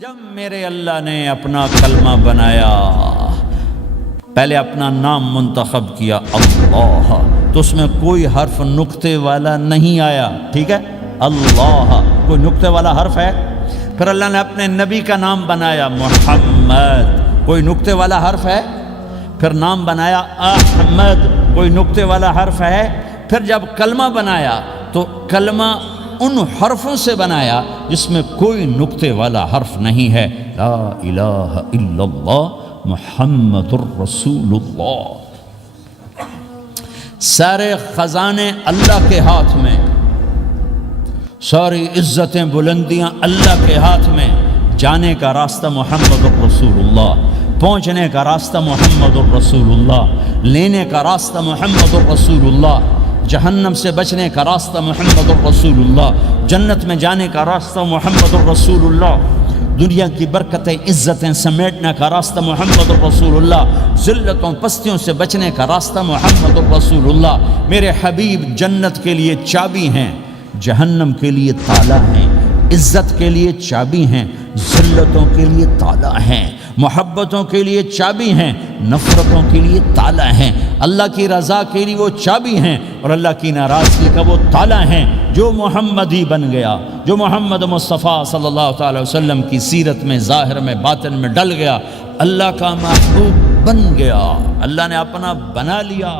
جب میرے اللہ نے اپنا کلمہ بنایا، پہلے اپنا نام منتخب کیا اللہ، تو اس میں کوئی حرف نقطے والا نہیں آیا، ٹھیک ہے، اللہ کوئی نقطے والا حرف ہے۔ پھر اللہ نے اپنے نبی کا نام بنایا محمد، کوئی نقطے والا حرف ہے۔ پھر نام بنایا احمد، کوئی نقطے والا حرف ہے۔ پھر جب کلمہ بنایا تو کلمہ ان حرفوں سے بنایا جس میں کوئی نقطے والا حرف نہیں ہے، لا الہ الا اللہ محمد الرسول اللہ۔ سارے خزانے اللہ کے ہاتھ میں، ساری عزتیں بلندیاں اللہ کے ہاتھ میں، جانے کا راستہ محمد الرسول اللہ، پہنچنے کا راستہ محمد الرسول اللہ، لینے کا راستہ محمد الرسول اللہ، جہنم سے بچنے کا راستہ محمد الرسول اللہ، جنت میں جانے کا راستہ محمد الرسول اللہ، دنیا کی برکتیں عزتیں سمیٹنے کا راستہ محمد الرسول اللہ، ذلتوں پستیوں سے بچنے کا راستہ محمد الرسول اللہ۔ میرے حبیب جنت کے لیے چابی ہیں، جہنم کے لیے تالا ہیں، عزت کے لیے چابی ہیں، ذلتوں کے لیے تالا ہیں، محبتوں کے لیے چابی ہیں، نفرتوں کے لیے تالا ہیں، اللہ کی رضا کے لیے وہ چابی ہیں، اور اللہ کی ناراضگی کا وہ تالا ہیں۔ جو محمدی بن گیا، جو محمد مصطفیٰ صلی اللہ تعالی وسلم کی سیرت میں، ظاہر میں، باطن میں ڈل گیا، اللہ کا محبوب بن گیا، اللہ نے اپنا بنا لیا۔